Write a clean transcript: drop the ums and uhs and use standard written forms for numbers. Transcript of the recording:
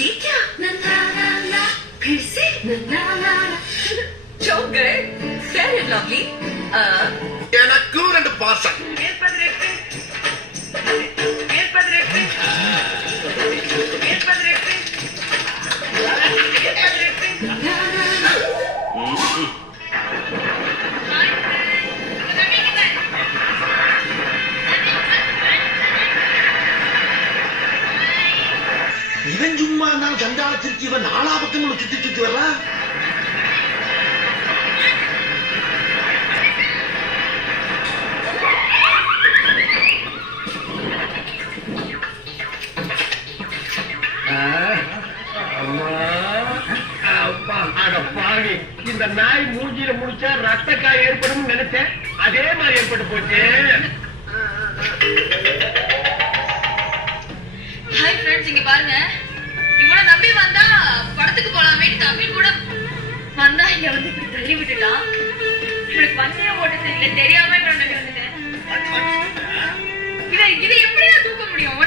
ये क्या ना ना ना ना फिर से ना ना ना so good fair and lovely எனக்கு ரெண்டு பாசம் இவன் சும்மா நான் சண்டாளத்திற்கு இவன் நாலா பக்கம் சுத்தி சுத்தி வர்றா. இந்த நாய் மூஞ்சியில முடிச்சா ரத்தக்காய் ஏற்படும் நினைச்சேன், அதே மாதிரி ஏற்பட்டு போச்சு. ஹாய் ஃப்ரெண்ட்ஸ், இங்க பாருங்க. இவனை நம்பி வந்தா படத்துக்கு போலாமே, தமிழ் கூட வந்தா இங்க வந்து இப்படி தள்ளி விட்டுட்டான். இவனுக்கு வண்டியை ஓட்ட தெரியல, தெரியாம இவனை வந்துட்டேன். இதை எப்படியா தூக்க முடியும்?